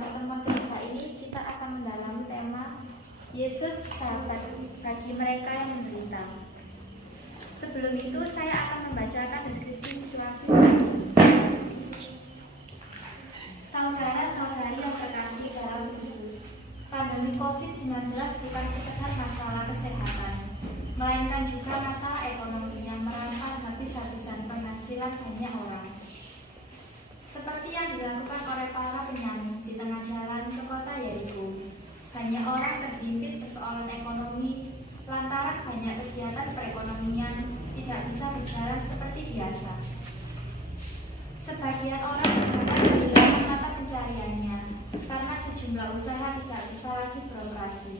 pertemuan ketiga ini kita akan mendalami tema Yesus sahabat bagi mereka yang menderita. Sebelum itu saya akan membacakan deskripsi situasi saudara-saudari yang terkasih dalam Kristus. Pandemi COVID-19 bukan sekedar masalah kesehatan, melainkan juga masalah ekonomi yang merampas habis-habisan penghasilan banyak orang. Seperti yang dilakukan oleh para penyamun di tengah jalan ke kota Yeriko, banyak orang terhimpit persoalan ekonomi lantaran banyak kegiatan perekonomian tidak bisa berjalan seperti biasa. Sebagian orang kehilangan mata pencariannya karena sejumlah usaha tidak bisa lagi beroperasi.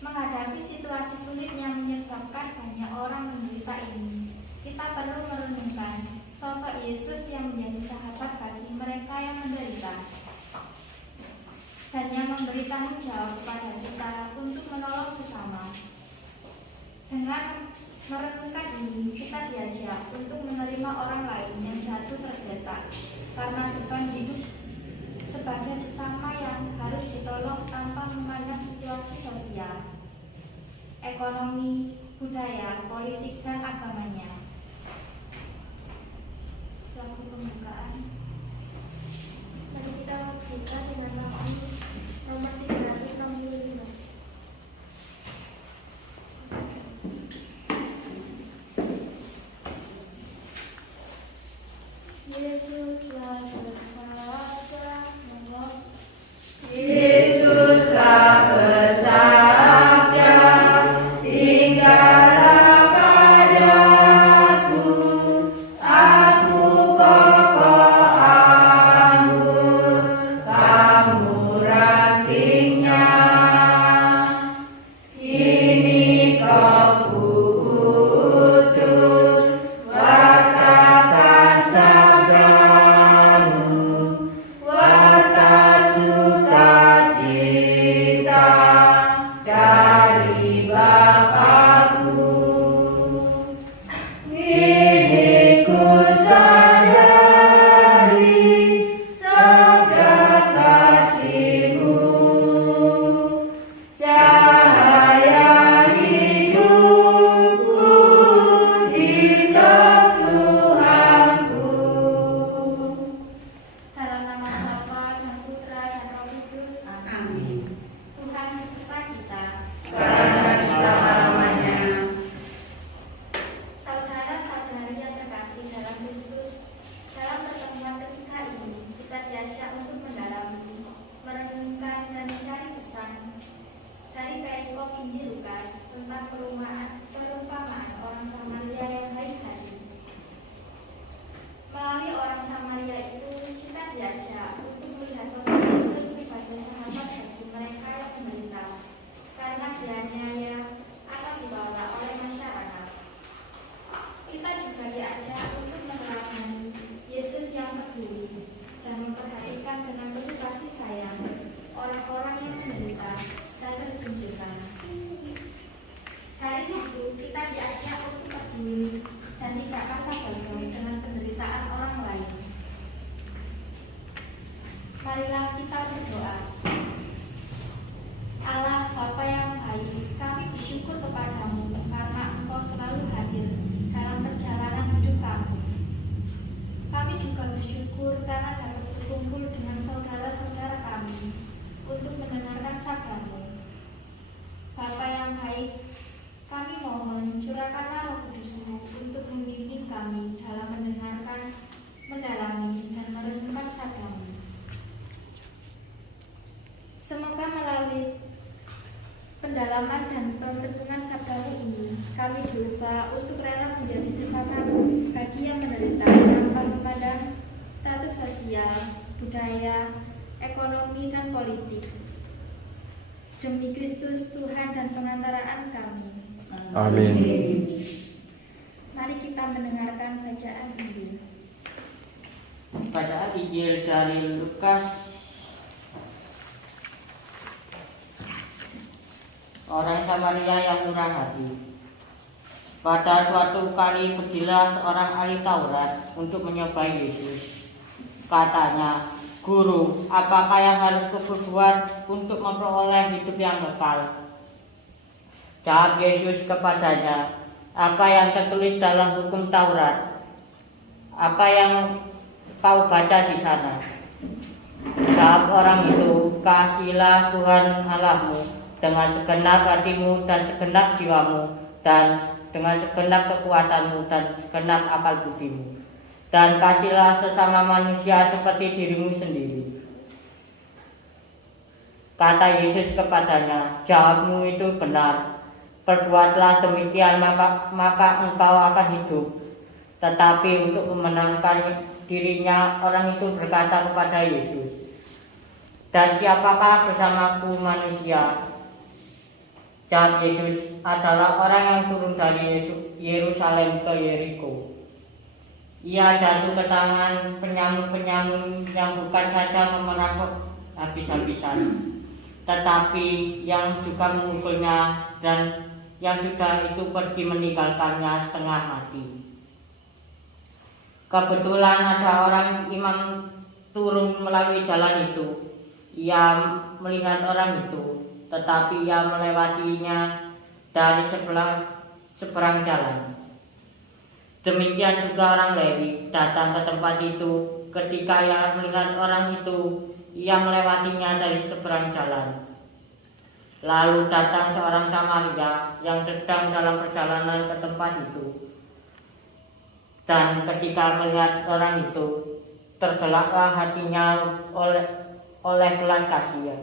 Menghadapi situasi sulit yang menyebabkan banyak orang menderita ini, kita perlu merenungkan sosok Yesus yang menjadi sahabat bagi mereka yang menderita dan yang memberi tanggung jawab kepada kita untuk menolong sesama. Dengan merenungkan ini, kita diajak untuk menerima orang lain yang jatuh tergeletak karena beban hidup sebagai sesama yang harus ditolong tanpa memandang situasi sosial, ekonomi, budaya, politik, dan agamanya. Lagu pembukaan. Mari kita buka dengan bacaan nomor 365. Yesuslah bersabda, Yesuslah bersabda, tinggallah padaku, aku pokok anggur, kamu rantingnya. Ini kau utus, wartakan sabdamu, warta sukacita dari Bapakku. Ini ku sadari sabda kasih-Mu, cahaya hidupku di Tuhanku. dalam nama Bapa dan Putra dan Roh Kudus. Amin. Tuhan beserta kita. Sekarang dan selama-lamanya. Saudara-saudari yang terkasih dalam Kristus, dalam pertemuan ketiga ini kita diajak untuk mendalami, merenungkan dan mencari pesan dari perikop Injil Lukas tentang perumpamaan orang Samaria yang baik hati. Melalui orang Samaria itu kita diajak untuk melihat sosok Yesus sebagai sahabat bagi mereka yang menderita karena dianiaya atau dibawa oleh masyarakat. Kita juga diajak untuk meneladani Yesus yang peduli dan memperhatikan dengan penuh kasih sayang orang-orang yang menderita dan tersingkirkan. Dari situ kita diajak untuk peduli dan tidak pasang bagus dengan penderitaan orang lain. Marilah kita berdoa. Allah Bapa yang baik, kami bersyukur kepadamu karena Engkau selalu hadir dalam perjalanan hidup kami. Kami juga bersyukur karena dapat berkumpul dengan saudara-saudara kami untuk mendengarkan sabda-Mu. Bapa yang baik, kami mohon curahkanlah Roh Kudus-Mu untuk membimbing kami dalam mendengarkan, mendalami, dan merenungkan sabda-Mu. Semoga melalui pendalaman dan perenungan sabda-Mu ini, kami diubah untuk rela menjadi sesama bagi yang menderita tanpa memandang status sosial, budaya, ekonomi, dan politik. Demi Kristus Tuhan dan pengantaraan kami. Amin. Mari kita mendengarkan bacaan Injil. Bacaan Injil dari Lukas. Orang Samaria yang murah hati. Pada suatu kali pergilah seorang ahli Taurat untuk menyobai Yesus. Katanya, Guru, apakah yang harus kuperbuat untuk memperoleh hidup yang kekal? Jawab Yesus kepadanya, apa yang tertulis dalam hukum Taurat? Apa yang kau baca di sana? Jawab orang itu, kasihilah Tuhan Allahmu dengan segenap hatimu dan segenap jiwamu dan dengan segenap kekuatanmu dan segenap akal budimu. Dan kasihlah sesama manusia seperti dirimu sendiri. Kata Yesus kepadanya, jawabmu itu benar. Perbuatlah demikian maka engkau akan hidup. Tetapi untuk memenangkan dirinya, orang itu berkata kepada Yesus, dan siapakah bersamaku manusia? Jawab Yesus, adalah orang yang turun dari Yerusalem ke Yeriko. Ia jatuh ke tangan penyamun-penyamun yang bukan saja memerampok habis-habisan, tetapi yang juga memukulnya, dan yang sudah itu pergi meninggalkannya setengah mati. Kebetulan ada orang imam turun melalui jalan itu. Ia melihat orang itu, tetapi ia melewatinya dari seberang jalan. Demikian juga orang Lewi datang ke tempat itu. Ketika ia melihat orang itu, ia melewatinya dari seberang jalan. Lalu datang seorang Samaria yang sedang dalam perjalanan ke tempat itu. Dan ketika melihat orang itu, tergeraklah hatinya oleh belas kasihan.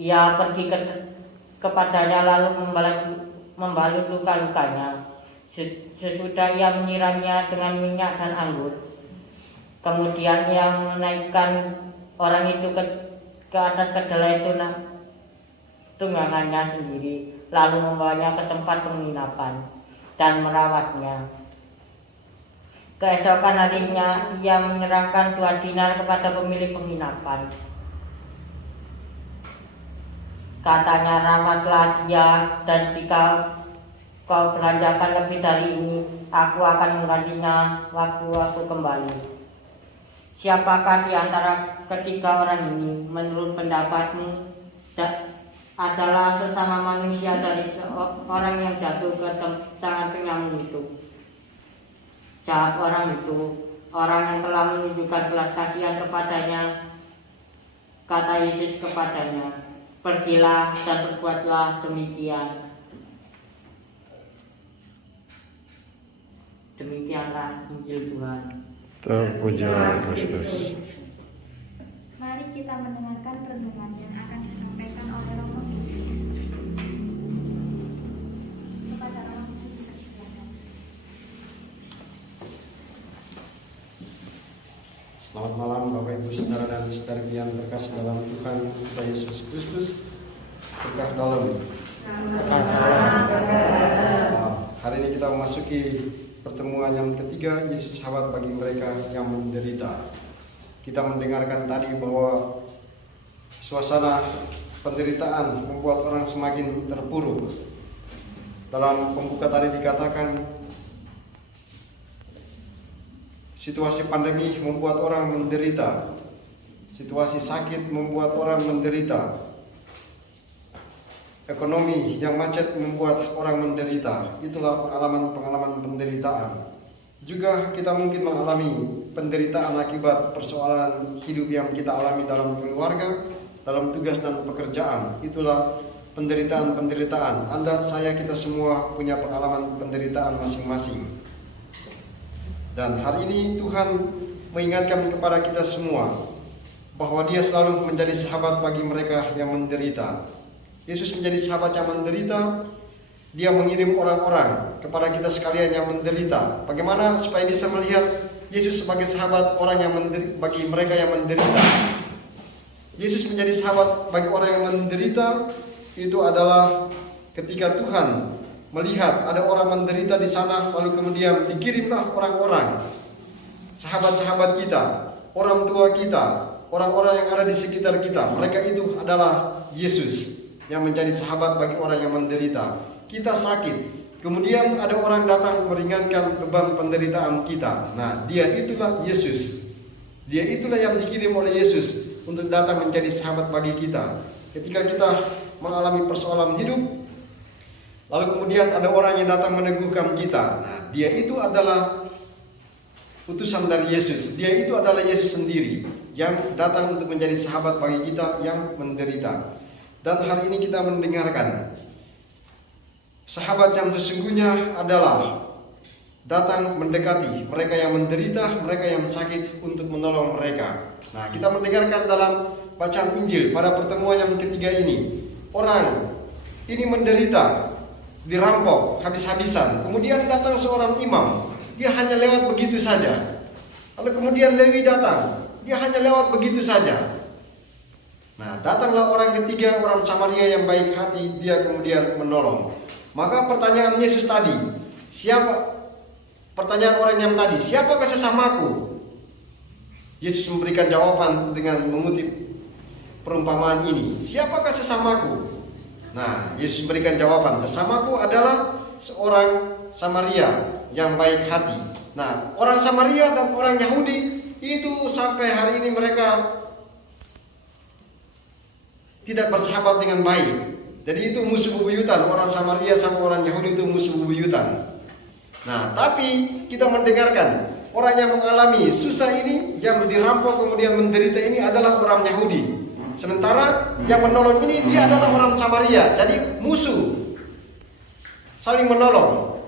Ia pergi kepadanya lalu membalut luka-lukanya. Sesudah ia menyiramnya dengan minyak dan anggur, kemudian ia menaikkan orang itu ke atas kedelai tunggangannya sendiri, lalu membawanya ke tempat penginapan dan merawatnya. Keesokan harinya ia menyerahkan 2 dinar kepada pemilik penginapan. Katanya, rawatlah dia, dan jika kau belanjakan lebih dari ini, aku akan menggantinya waktu aku kembali. Siapakah di antara ketiga orang ini menurut pendapatmu adalah sesama manusia dari orang yang jatuh ke tangan penyamun itu? Jawab orang itu, orang yang telah menunjukkan belas kasihan kepadanya. Kata Yesus kepadanya, pergilah dan berbuatlah demikian. Demikianlah Injil Tuhan. Terpujilah Kristus. Mari kita mendengarkan renungan yang akan disampaikan oleh Romo Kudus. Kepada Romo Kudus, silakan. Selamat malam Bapak Ibu Saudara dan Saudari yang terkasih dalam Tuhan kita Yesus Kristus. Berkah dalam. Hari ini kita memasuki pertemuan yang ketiga, Yesus sahabat bagi mereka yang menderita. Kita mendengarkan tadi bahwa suasana penderitaan membuat orang semakin terpuruk. Dalam pembuka tadi dikatakan, situasi pandemi membuat orang menderita. Situasi sakit membuat orang menderita. Ekonomi yang macet membuat orang menderita. Itulah pengalaman-pengalaman penderitaan. Juga kita mungkin mengalami penderitaan akibat persoalan hidup yang kita alami dalam keluarga, dalam tugas dan pekerjaan. Itulah penderitaan-penderitaan. Anda, saya, kita semua punya pengalaman penderitaan masing-masing. Dan hari ini Tuhan mengingatkan kepada kita semua bahwa Dia selalu menjadi sahabat bagi mereka yang menderita. Yesus menjadi sahabat yang menderita. Dia mengirim orang-orang kepada kita sekalian yang menderita. Bagaimana supaya bisa melihat Yesus sebagai sahabat orang yang bagi mereka yang menderita? Yesus menjadi sahabat bagi orang yang menderita itu adalah ketika Tuhan melihat ada orang menderita di sana, lalu kemudian dikirimlah orang-orang, sahabat-sahabat kita, orang tua kita, orang-orang yang ada di sekitar kita. Mereka itu adalah Yesus yang menjadi sahabat bagi orang yang menderita. Kita sakit, kemudian ada orang datang meringankan beban penderitaan kita. Nah, Dia itulah Yesus. Dia itulah yang dikirim oleh Yesus untuk datang menjadi sahabat bagi kita. Ketika kita mengalami persoalan hidup, lalu kemudian ada orang yang datang meneguhkan kita. Nah, dia itu adalah utusan dari Yesus. Dia itu adalah Yesus sendiri yang datang untuk menjadi sahabat bagi kita yang menderita. Dan hari ini kita mendengarkan sahabat yang sesungguhnya adalah datang mendekati mereka yang menderita, mereka yang sakit untuk menolong mereka. Nah, kita mendengarkan dalam bacaan Injil pada pertemuan yang ketiga ini. Orang ini menderita, dirampok habis-habisan. Kemudian datang seorang imam, dia hanya lewat begitu saja. Lalu kemudian Lewi datang, dia hanya lewat begitu saja. Nah, datanglah orang ketiga, orang Samaria yang baik hati, dia kemudian menolong. Maka pertanyaan Yesus tadi, pertanyaan orang yang tadi, siapakah sesamaku? Yesus memberikan jawaban dengan mengutip perumpamaan ini. Siapakah sesamaku? Nah, Yesus memberikan jawaban, sesamaku adalah seorang Samaria yang baik hati. Nah, orang Samaria dan orang Yahudi itu sampai hari ini mereka tidak bersahabat dengan baik. Jadi itu musuh bebuyutan, orang Samaria sama orang Yahudi itu musuh bebuyutan. Nah, tapi kita mendengarkan orang yang mengalami susah ini, yang dirampok kemudian menderita ini adalah orang Yahudi. Sementara yang menolong ini dia adalah orang Samaria. Jadi musuh saling menolong.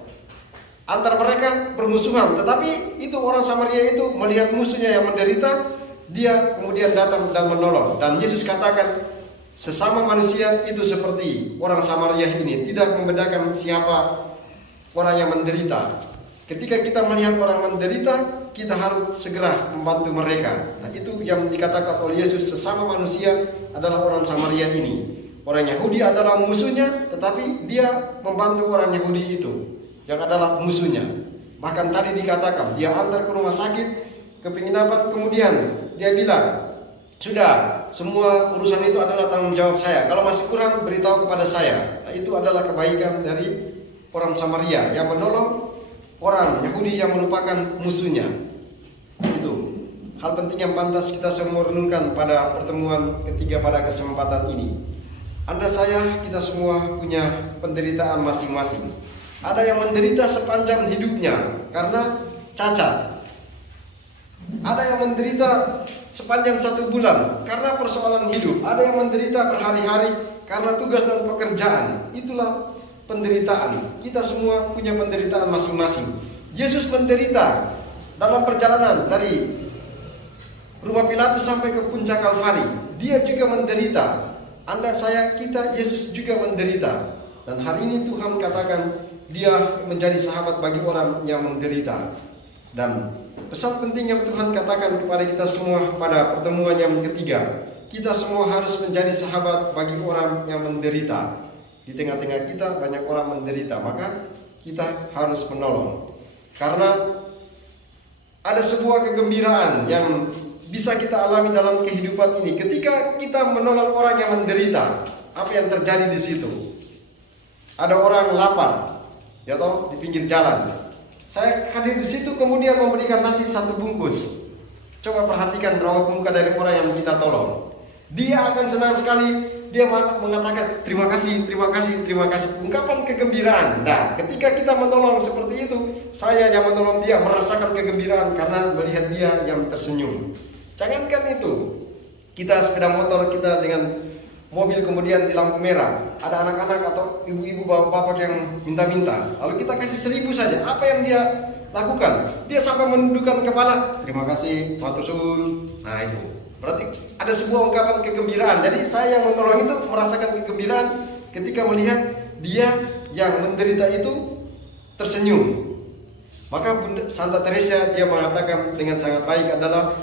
Antar mereka bermusuhan, tetapi itu orang Samaria itu melihat musuhnya yang menderita, dia kemudian datang dan menolong. Dan Yesus katakan, sesama manusia itu seperti orang Samaria ini, tidak membedakan siapa orang yang menderita. Ketika kita melihat orang menderita, kita harus segera membantu mereka. Nah, itu yang dikatakan oleh Yesus, sesama manusia adalah orang Samaria ini. Orang Yahudi adalah musuhnya, tetapi dia membantu orang Yahudi itu yang adalah musuhnya. Bahkan tadi dikatakan, dia antar ke rumah sakit, ke penginapan, kemudian dia bilang, sudah, semua urusan itu adalah tanggung jawab saya. Kalau masih kurang, beritahu kepada saya. Nah, itu adalah kebaikan dari orang Samaria yang menolong orang Yahudi yang merupakan musuhnya. Itu hal penting yang pantas kita semua renungkan pada pertemuan ketiga pada kesempatan ini. Anda, saya, kita semua punya penderitaan masing-masing. Ada yang menderita sepanjang hidupnya karena cacat. Ada yang menderita sepanjang 1 bulan karena persoalan hidup. Ada yang menderita berhari-hari karena tugas dan pekerjaan. Itulah penderitaan. Kita semua punya penderitaan masing-masing. Yesus menderita dalam perjalanan dari rumah Pilatus sampai ke puncak Kalvari. Dia juga menderita. Anda, saya, kita, Yesus juga menderita. Dan hari ini Tuhan katakan dia menjadi sahabat bagi orang yang menderita. Dan pesan penting yang Tuhan katakan kepada kita semua pada pertemuan yang ketiga, kita semua harus menjadi sahabat bagi orang yang menderita. Di tengah-tengah kita banyak orang menderita, maka kita harus menolong. Karena ada sebuah kegembiraan yang bisa kita alami dalam kehidupan ini. Ketika kita menolong orang yang menderita, apa yang terjadi di situ? Ada orang lapar, ya toh, di pinggir jalan. Saya hadir di situ kemudian memberikan nasi 1 bungkus. Coba perhatikan raut muka dari orang yang kita tolong. Dia akan senang sekali. Dia mengatakan terima kasih, terima kasih, terima kasih. Ungkapan kegembiraan. Nah, ketika kita menolong seperti itu, saya yang menolong dia merasakan kegembiraan karena melihat dia yang tersenyum. Jangankan itu, kita sepeda motor kita dengan mobil kemudian di lampu merah, ada anak-anak atau ibu-ibu bapak-bapak yang minta-minta, lalu kita kasih 1000 saja. Apa yang dia lakukan? Dia sampai menundukkan kepala, terima kasih, matur suwun. Nah, itu berarti ada sebuah ungkapan kegembiraan. Jadi saya yang menolong itu merasakan kegembiraan ketika melihat dia yang menderita itu tersenyum. Maka Bunda Santa Teresa dia mengatakan dengan sangat baik adalah,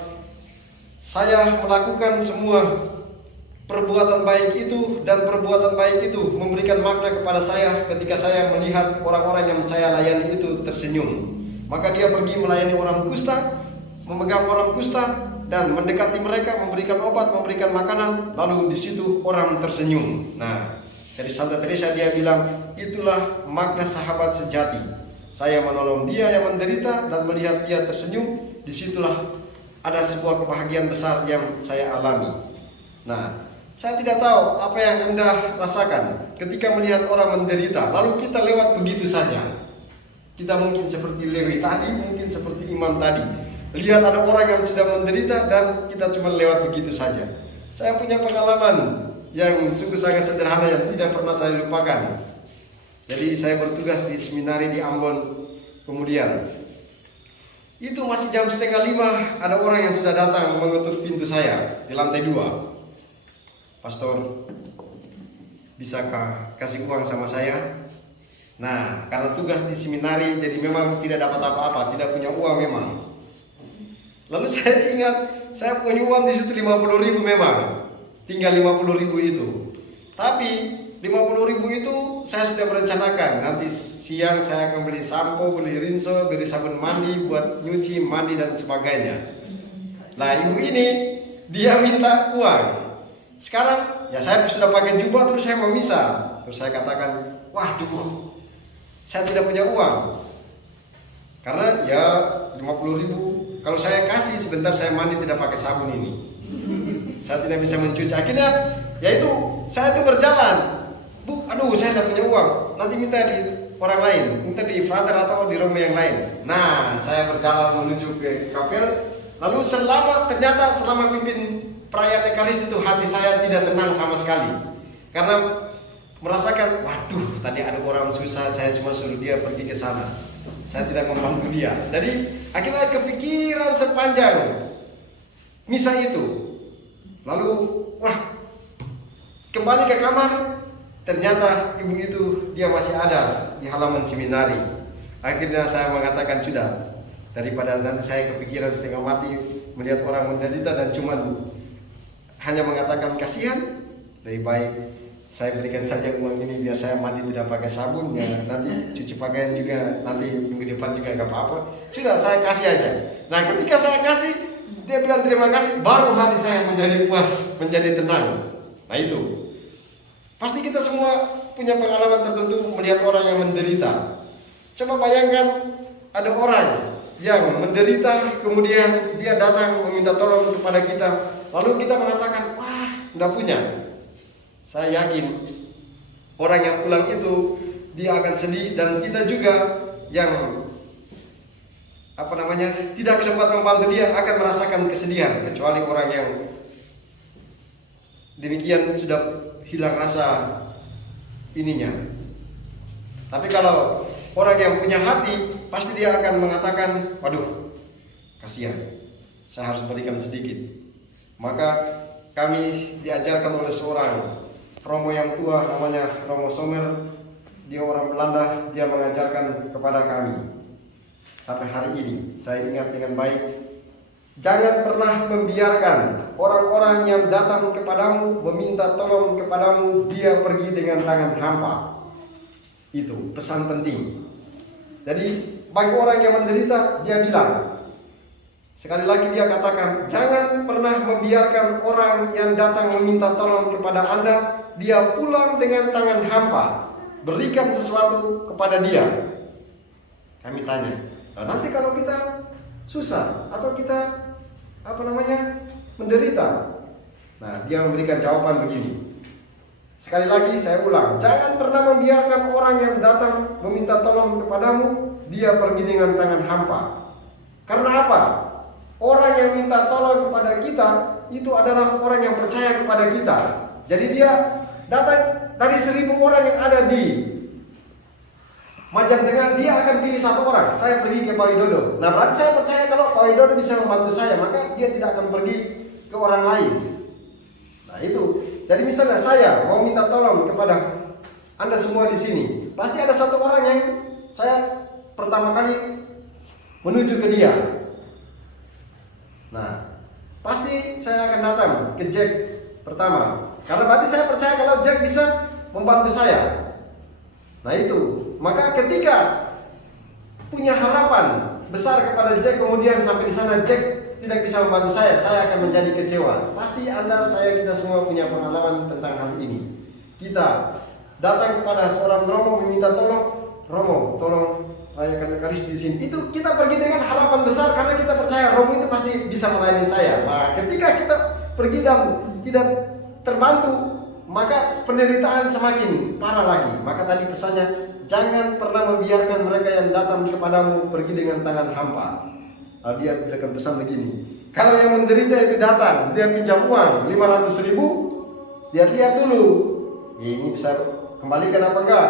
saya melakukan semua perbuatan baik itu, dan perbuatan baik itu memberikan makna kepada saya ketika saya melihat orang-orang yang saya layani itu tersenyum. Maka dia pergi melayani orang kusta, memegang orang kusta dan mendekati mereka, memberikan obat, memberikan makanan, lalu di situ orang tersenyum. Nah, dari Santa Teresa dia bilang, itulah makna sahabat sejati. Saya menolong dia yang menderita dan melihat dia tersenyum, disitulah ada sebuah kebahagiaan besar yang saya alami. Nah, saya tidak tahu apa yang Anda rasakan ketika melihat orang menderita, lalu kita lewat begitu saja. Kita mungkin seperti Lewi tadi, mungkin seperti Imam tadi. Lihat ada orang yang sedang menderita dan kita cuma lewat begitu saja. Saya punya pengalaman yang sungguh sangat sederhana yang tidak pernah saya lupakan. Jadi saya bertugas di seminari di Ambon. Kemudian itu masih jam 4:30, ada orang yang sudah datang mengetuk pintu saya di lantai 2. Pastor, bisakah kasih uang sama saya? Nah, karena tugas di seminari jadi memang tidak dapat apa-apa, tidak punya uang memang. Lalu saya ingat, saya punya uang di situ 50.000 memang. Tinggal 50.000 itu. Tapi 50.000 itu saya sudah merencanakan, nanti siang saya akan beli sampo, beli rinso, beli sabun mandi buat nyuci, mandi dan sebagainya. Nah, ibu ini dia minta uang. Sekarang ya saya sudah pakai jubah, terus saya memisah. Terus saya katakan, waduh, saya tidak punya uang. Karena ya 50.000, kalau saya kasih sebentar saya mandi tidak pakai sabun ini. Saya tidak bisa mencuci. Akhirnya yaitu saya itu berjalan. Bu, aduh saya tidak punya uang. Nanti minta di orang lain, minta di frater atau di rumah yang lain. Nah, saya berjalan menuju ke kapel. Lalu ternyata selama pimpin perayaan Ekaristi itu hati saya tidak tenang sama sekali. Karena merasakan, waduh, tadi ada orang susah, saya cuma suruh dia pergi ke sana. Saya tidak membantu dia. Jadi akhirnya kepikiran sepanjang misa itu. Lalu, wah, kembali ke kamar, ternyata ibu itu dia masih ada di halaman seminari. Akhirnya saya mengatakan, sudah, daripada nanti saya kepikiran setengah mati melihat orang menderita dan cuma hanya mengatakan kasihan, lebih baik saya berikan saja uang ini biar saya mandi tidak pakai sabun, ya nanti cuci pakaian juga nanti minggu depan juga nggak apa-apa. Sudah, saya kasih aja. Nah, ketika saya kasih, dia bilang terima kasih, baru hati saya menjadi puas, menjadi tenang. Nah itu, pasti kita semua punya pengalaman tertentu melihat orang yang menderita. Coba bayangkan ada orang yang menderita, kemudian dia datang meminta tolong kepada kita, lalu kita mengatakan, wah, tidak punya. Saya yakin orang yang pulang itu dia akan sedih, dan kita juga yang tidak sempat membantu dia akan merasakan kesedihan, kecuali orang yang demikian sudah hilang rasa ininya. Tapi kalau orang yang punya hati, pasti dia akan mengatakan, waduh, kasihan, saya harus berikan sedikit. Maka kami diajarkan oleh seorang Romo yang tua, namanya Romo Sommer. Dia orang Belanda, dia mengajarkan kepada kami. Sampai hari ini saya ingat dengan baik. Jangan pernah membiarkan orang-orang yang datang kepadamu meminta tolong kepadamu dia pergi dengan tangan hampa. Itu pesan penting. Jadi bagi orang yang menderita, dia bilang, sekali lagi dia katakan, jangan pernah membiarkan orang yang datang meminta tolong kepada Anda dia pulang dengan tangan hampa. Berikan sesuatu kepada dia. Kami tanya, nah, nanti kalau kita susah atau kita menderita, nah dia memberikan jawaban begini. Sekali lagi saya ulang, jangan pernah membiarkan orang yang datang meminta tolong kepadamu dia pergi dengan tangan hampa. Karena apa? Orang yang minta tolong kepada kita itu adalah orang yang percaya kepada kita. Jadi dia datang dari 1.000 orang yang ada di Majan Tengah, dia akan pilih satu orang. Saya pergi ke Pak Widodo. Nah, berarti saya percaya kalau Pak Widodo bisa membantu saya, maka dia tidak akan pergi ke orang lain. Nah itu. Jadi misalnya saya mau minta tolong kepada Anda semua di sini, pasti ada satu orang yang saya pertama kali menuju ke dia. Nah, pasti saya akan datang ke Jack pertama. Karena berarti saya percaya kalau Jack bisa membantu saya. Nah itu. Maka ketika punya harapan besar kepada Jack, kemudian sampai di sana Jack tidak bisa membantu saya akan menjadi kecewa. Pasti kita semua punya pengalaman tentang hal ini. Kita datang kepada seorang Romo meminta tolong, Romo, tolong rayakan Ekaristi di sini. Itu kita pergi dengan harapan besar karena kita percaya Romo itu pasti bisa melayani saya. Nah, ketika kita pergi dan tidak terbantu, maka penderitaan semakin parah lagi. Maka tadi pesannya, jangan pernah membiarkan mereka yang datang kepadamu pergi dengan tangan hampa. Nah, dia berikan pesan begini, kalau yang menderita itu datang, dia pinjam uang 500.000, dia lihat dulu, ini bisa kembalikan apa enggak.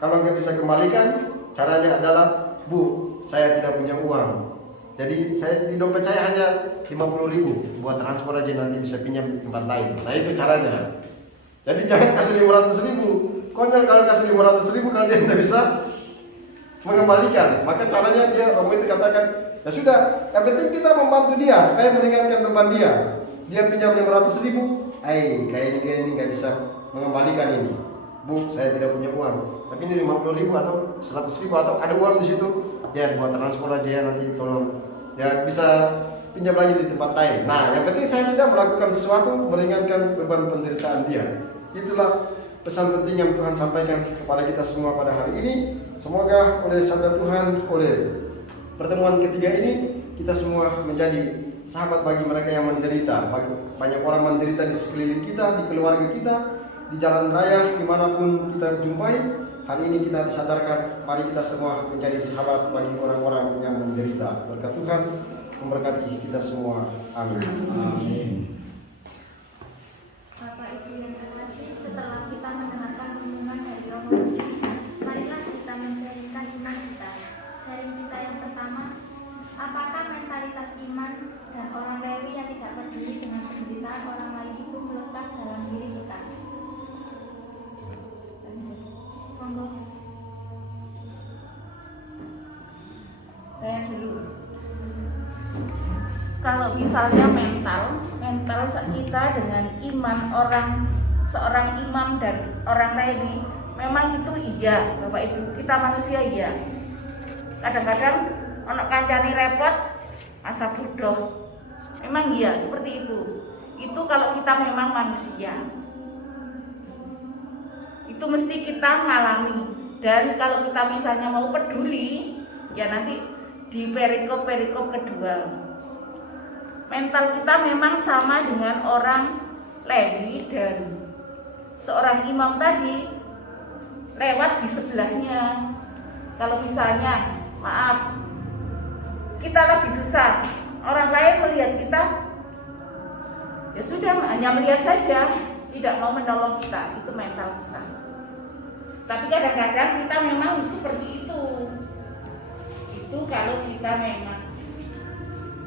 Kalau enggak bisa kembalikan, caranya adalah, Bu, saya tidak punya uang, jadi saya di dompet saya hanya 50.000, buat transfer aja, nanti bisa pinjam di tempat lain. Nah, itu caranya. Jadi jangan kasih 500.000, konyol kalau kasih 500.000 kalau dia tidak bisa mengembalikan. Maka caranya dia, Romo itu katakan, ya sudah, yang penting kita membantu dia supaya meringankan beban dia. Dia pinjam 500.000, kayaknya dia ini nggak bisa mengembalikan ini. Bu, saya tidak punya uang, tapi ini 50.000 atau 100.000 atau ada uang di situ, ya buat transfer aja ya, nanti tolong ya bisa pinjam lagi di tempat lain. Nah, yang penting saya sudah melakukan sesuatu meringankan beban penderitaan dia. Itulah pesan penting yang Tuhan sampaikan kepada kita semua pada hari ini. Semoga oleh sabda Tuhan, oleh pertemuan ketiga ini, kita semua menjadi sahabat bagi mereka yang menderita. Banyak orang menderita di sekeliling kita, di keluarga kita, di jalan raya, dimanapun kita jumpai. Hari ini kita disadarkan, mari kita semua menjadi sahabat bagi orang-orang yang menderita. Berkat Tuhan memberkati kita semua. Amin. Amin. Bapak Ibu yang terkasih, setelah kita mendengarkan renungan dari Romo ini, marilah kita men-sharingkan iman kita. Sharing kita yang pertama, apakah mentalitas iman dan orang Lewi yang tidak peduli dengan penderitaan orang lain itu melekat dalam diri kita? Monggo. Saya dulu. Kalau misalnya mental kita dengan iman seorang imam dan orang Lewi, memang itu iya, Bapak Ibu, kita manusia iya. Kadang-kadang anak kancani repot, asa bodoh. Memang iya, seperti itu. Itu kalau kita memang manusia. Itu mesti kita ngalami. Dan kalau kita misalnya mau peduli, ya nanti di perikop kedua. Mental kita memang sama dengan orang Lewi dan seorang imam tadi lewat di sebelahnya. Kalau misalnya, maaf, kita lagi susah, orang lain melihat kita, ya sudah, hanya melihat saja, tidak mau menolong kita. Itu mental kita. Tapi kadang-kadang kita memang seperti itu. Itu kalau kita memang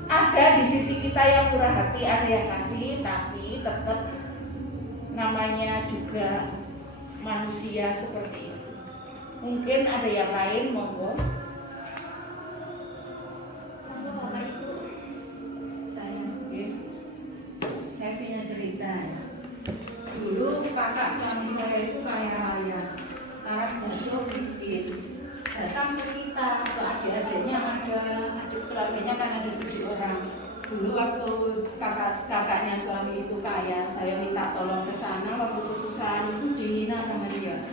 ada di sisi kita yang murah hati, ada yang kasih, tapi tetap namanya juga manusia seperti itu. Mungkin ada yang lain, monggo. Monggo Bapak Ibu. Saya punya cerita. Dulu kakak suami saya itu kaya raya, taraf jatuh miskin. Datang ke kita, ke adik-adiknya ada, adik keluarganya kan ada 7 orang. Dulu waktu kakaknya suami itu kaya, saya minta tolong ke sana waktu kesusahan itu dihina sama dia.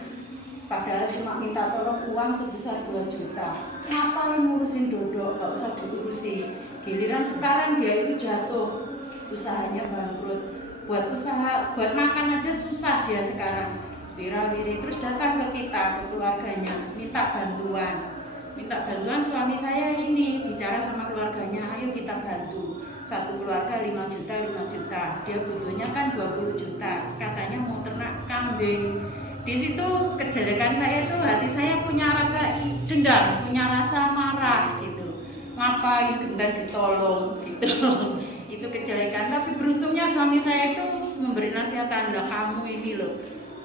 Padahal cuma minta tolong uang sebesar 2 juta. Ngapain ngurusin dodok, gak usah diurusin. Giliran sekarang dia itu jatuh, usahanya bangkrut. Buat usaha, buat makan aja susah dia sekarang. Wira-wiri, terus datang ke kita, ke keluarganya, minta bantuan suami saya ini, bicara sama keluarganya, ayo kita bantu. Satu keluarga 5 juta, dia butuhnya kan 20 juta, katanya mau ternak kambing. Di situ kejelekan saya tuh, hati saya punya rasa dendam, punya rasa marah gitu. Ngapain gendang ditolong gitu. Itu kejelekan, tapi beruntungnya suami saya itu memberi nasihat, anda kamu ini loh,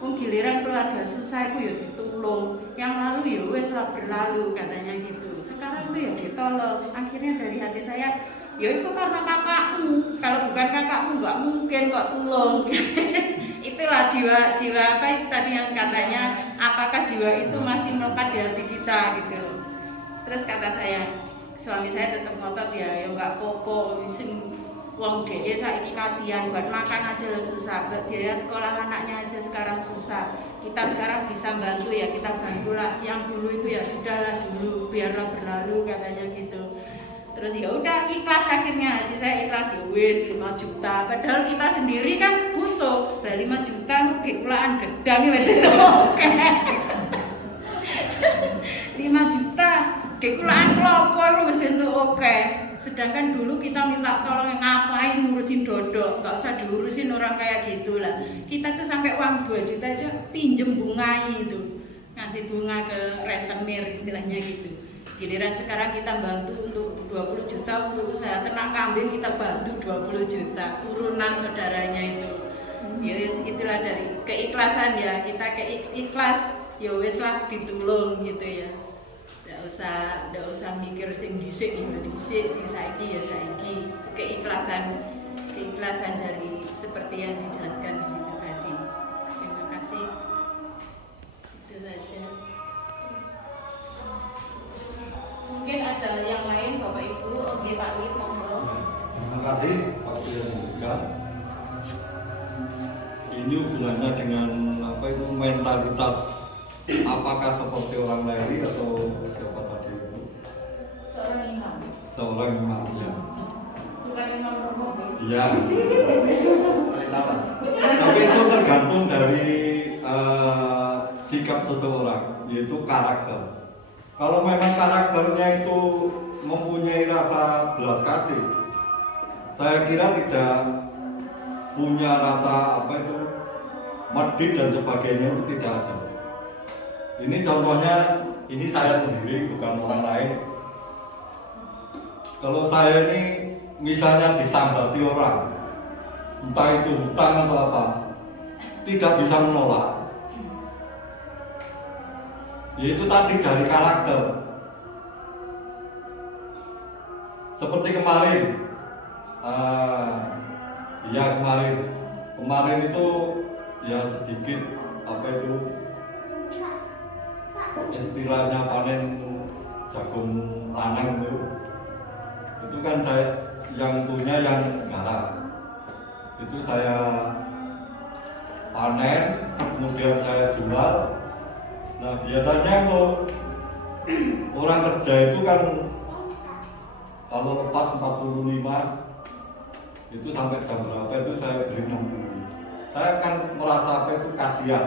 giliran keluarga susah itu ya ditolong, yang lalu ya wes lah berlalu, katanya gitu. Sekarang itu ya ditolong. Akhirnya dari hati saya, ya itu karena kakakmu, kalau bukan kakakmu nggak mungkin kok tolong. Itulah jiwa apa itu tadi yang katanya, apakah jiwa itu masih melekat di hati kita gitu. Terus kata saya, suami saya tetap ngotot, ya nggak popo, Wong DE saiki kasihan, buat makan aja lah susah, buat biaya sekolah anaknya aja sekarang susah. Kita sekarang bisa bantu ya, kita bantulah. Yang dulu itu ya sudahlah dulu, biarlah berlalu katanya gitu. Terus ya udah ikhlas akhirnya, hati saya ikhlas ya wis 5 juta. Padahal kita sendiri kan butuh, lah 5 juta kekulaan gedang wis itu oke. 5 juta kekulaan klopo itu wis itu oke. Sedangkan dulu kita minta tolong ngapain ngurusin dodok, nggak usah diurusin orang kayak gitulah. Kita tuh sampai uang 2 juta aja pinjem bunga itu, ngasih bunga ke rentenir istilahnya gitu. Giliran sekarang kita bantu untuk 20 juta untuk usaha ternak kambing, kita bantu 20 juta turunan saudaranya itu. Ya wis itulah dari keikhlasan ya, kita ikhlas ya wis lah ditulung gitu ya. Nggak usah mikir sing dhisik ya dhisik, sing saiki ya saiki. Keikhlasan dari seperti yang dijelaskan di situ tadi. Terima kasih. Itu saja. Mungkin ada yang lain Bapak Ibu, oke Pak Wid monggo. Terima kasih Pak Wid. Ini hubungannya dengan apa itu mentalitas, apakah seperti orang Lewi atau siapa tadi itu? Seorang imam. Seorang imam ya. Bukan imam Romo. Iya. Tapi itu tergantung dari sikap seseorang, yaitu karakter. Kalau memang karakternya itu mempunyai rasa belas kasih, saya kira tidak punya rasa apa itu medit dan sebagainya, itu tidak ada. Ini contohnya, ini saya sendiri bukan orang lain. Kalau saya ini misalnya disambati orang, entah itu hutang atau apa, tidak bisa menolak. Yaitu tadi dari karakter. Seperti kemarin, kemarin itu ya sedikit apa itu istilahnya panen jagung lanang itu kan saya yang punya yang garap, itu saya panen kemudian saya jual. Nah biasanya kalau orang kerja itu kan kalau lepas 45 itu sampai jam berapa itu saya beri 60. Saya kan merasa apa itu kasihan.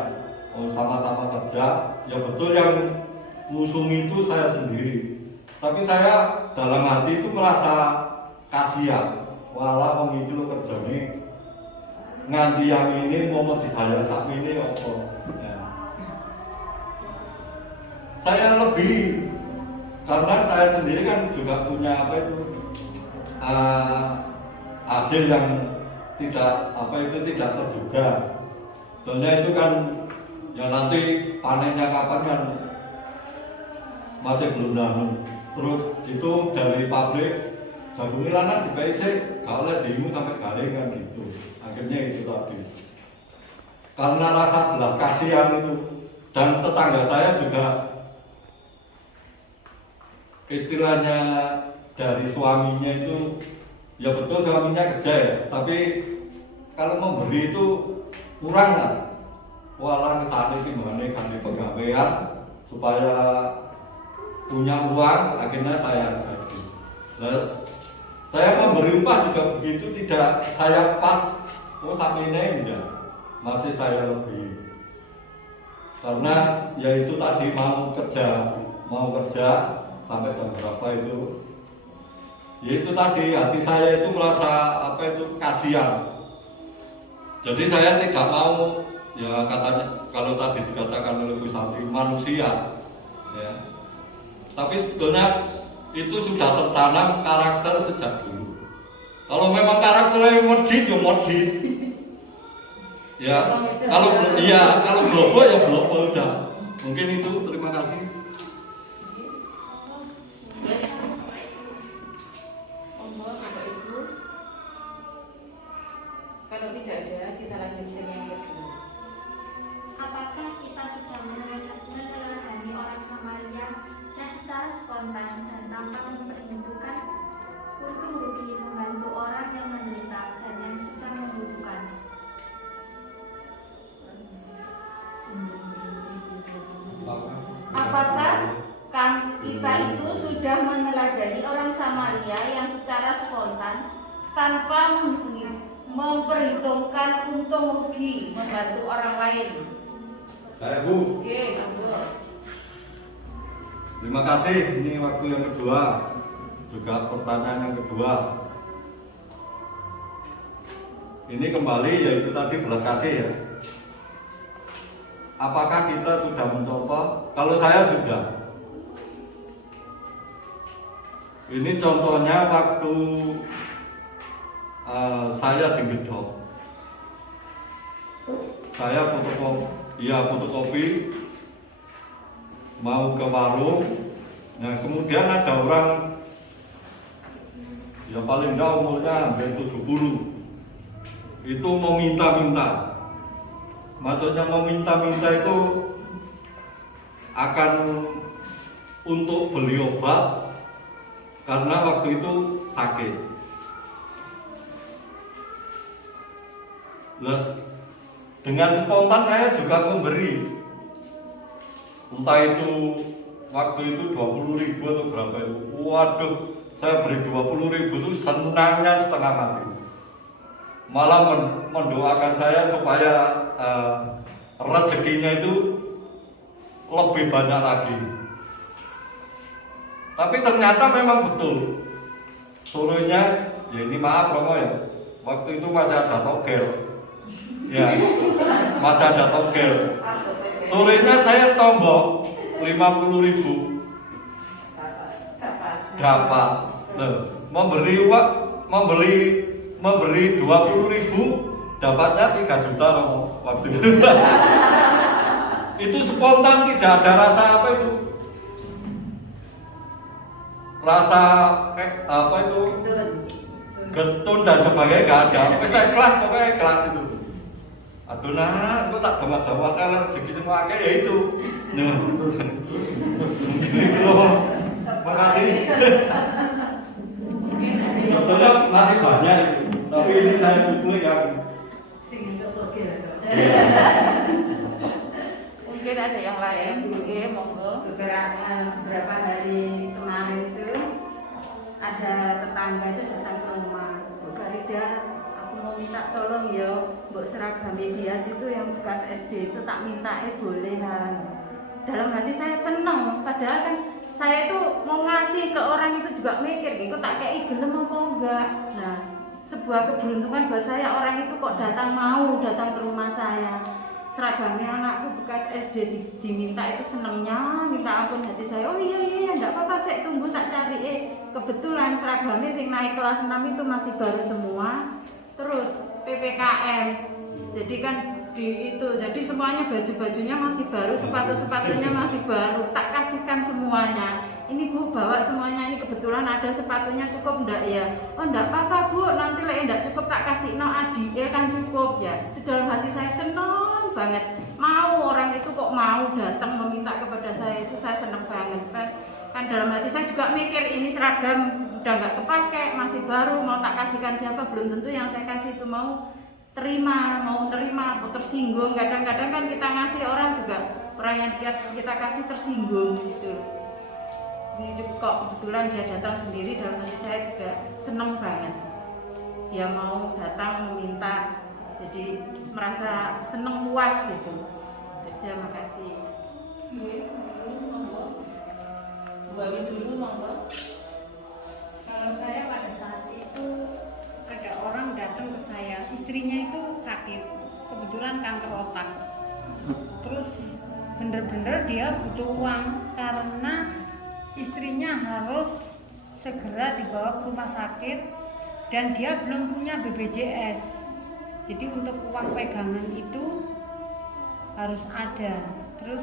Oh, sama-sama kerja, ya betul yang musuh itu saya sendiri. Tapi saya dalam hati itu merasa kasihan. Walah wong iki lho kerjane nganti yang ini mau dibayar sak ini apa. Ya. Saya lebih karena saya sendiri kan juga punya apa itu hasil yang tidak apa itu tidak terduga. Soalnya itu kan ya nanti panennya kapan kan masih belum tahu. Terus itu dari pabrik jagung ilanan di PIC gak oleh diimu sampai garing kan gitu. Akhirnya itu tadi karena rasa belas kasihan itu. Dan tetangga saya juga istilahnya dari suaminya itu ya betul suaminya kerja ya, tapi kalau memberi itu kurang lah. Walau kesana gimana ganti pegawaian supaya punya uang, akhirnya saya lagi. Saya memberi upah juga begitu, tidak saya pas. Oh sampai ini enggak, masih saya lebih. Karena ya itu tadi mau kerja sampai jam berapa itu. Ya itu tadi hati saya itu merasa apa itu kasihan. Jadi saya tidak mau ya katanya kalau tadi dikatakan oleh Bu Santi manusia ya. Tapi sebetulnya itu sudah tertanam karakter sejak dulu. Kalau memang karakternya modit ya modit. Ya, kalau blobo ya blobo udah. Mungkin itu, terima kasih. Kalau tidak ada, kita lanjutkan yang kedua. Apakah kita sudah meneladani orang Samaria yang secara spontan dan tanpa memperhitungkan untung rugi membantu orang yang menderita? meneladani orang Samaria yang secara spontan tanpa memperhitungkan untung rugi membantu orang lain. Baik Bu, Oke, monggo. terima kasih. Ini waktu yang kedua, juga pertanyaan yang kedua. Ini kembali yaitu tadi belas kasih ya. Apakah kita sudah mencontoh? Kalau saya sudah. Ini contohnya waktu saya di Gedok. Saya fotokopi mau ke warung. Nah kemudian ada orang ya paling enggak umurnya hampir 70 itu meminta-minta. Maksudnya meminta-minta itu akan untuk beli obat karena waktu itu sakit. Dengan spontan saya juga memberi. Entah itu waktu itu 20.000 atau berapa itu. Waduh, saya beri 20.000 itu senangnya setengah mati. Malah mendoakan saya supaya rezekinya itu lebih banyak lagi. Tapi ternyata memang betul. Sorenya, ya ini maaf Romo ya, waktu itu masih ada togel. Ya, masih ada togel. Sorenya saya tombol 50.000. Dapat. Memberi 20.000, dapatnya 3 juta Romo waktu itu. Itu spontan, tidak ada rasa apa itu. Rasa apa itu? Getun dan sebagainya nggak ada. Saya ikhlas, pokoknya ikhlas itu. Aduh nah, aku tak demak-demak kalau rezeki semua kayak ya itu. Nah, gitu loh. Makasih. Sebetulnya masih banyak itu, tapi ini saya kumpul yang. Mungkin ada yang lain, oke, monggo. Beberapa hari kemarin itu ada tetangga itu datang ke rumah. Bu Farida, aku mau minta tolong ya, Mbok seragam Medias itu yang bekas SD itu tak minta boleh kan. Dalam hati saya seneng, padahal kan saya itu mau ngasih ke orang itu juga mikir, gitu tak kayak gelem apa enggak. Nah, sebuah keberuntungan buat saya, orang itu kok mau datang ke rumah saya. Seragamnya anakku bekas SD diminta, itu senengnya minta ampun hati saya. Oh iya enggak apa-apa, saya tunggu tak cari. Kebetulan seragamnya sing naik kelas 6 itu masih baru semua. Terus PPKM. Jadi kan jadi semuanya baju-bajunya masih baru, sepatu-sepatunya masih baru. Tak kasihkan semuanya. Ini Bu bawa semuanya, ini kebetulan ada sepatunya, cukup enggak ya? Oh enggak apa-apa Bu, nanti lah enggak cukup tak kasih adik kan cukup ya. Di dalam hati saya senang banget. Mau orang itu kok mau datang meminta kepada saya, itu saya senang banget kan dalam hati saya juga mikir ini seragam udah nggak kepake, masih baru, mau tak kasihkan siapa, belum tentu yang saya kasih itu mau nerima atau tersinggung. Kadang-kadang kan kita ngasih orang juga, orang yang kita kasih tersinggung gitu. Ini kok kebetulan dia datang sendiri, dalam hati saya juga senang banget. Dia mau datang meminta, jadi merasa senang puas gitu. Aja, makasih. Kalau saya pada saat itu ada orang datang ke saya, istrinya itu sakit, kebetulan kanker otak. Terus bener-bener dia butuh uang karena istrinya harus segera dibawa ke rumah sakit dan dia belum punya BPJS. Jadi untuk uang pegangan itu harus ada. Terus